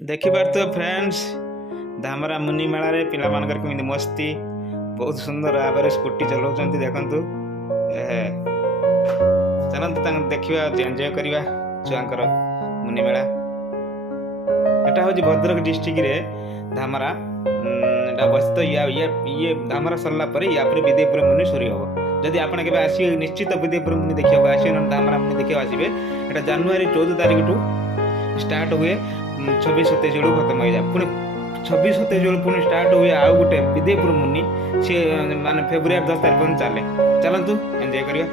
देखिपार तो फ्रेंड्स धामरा मुनि मेला रे पिला मानकर केमिति मस्ती बहुत सुंदर भाव में स्कूटी चलाउछन्ति देखंतु। चलंतु तांग देखिबा एंजॉय करिबा छुआंकर मुनि मेला। एटा होजी भद्रक डिस्ट्रिक्ट रे धामरा एटा अवस्थित। ये धामरा सरला परे या पर विदेपुर मुनि सरी हो। जदि आपण केबे आसी निश्चित विदेपुर मुनि देखिबा आसी धामरा मुनि देखिबा आसीबे। एटा जनवरी 14 तारिख टू स्टार्ट हुए 26-27 बेलू खत्म हो जाए। पुणी 26-27 बेलू पुणी स्टार्ट हुए आउ गोटे विदेपुर मुनि सी माने फेब्रुआरी 10 तारिख चले। चलतु एंजॉय करिया।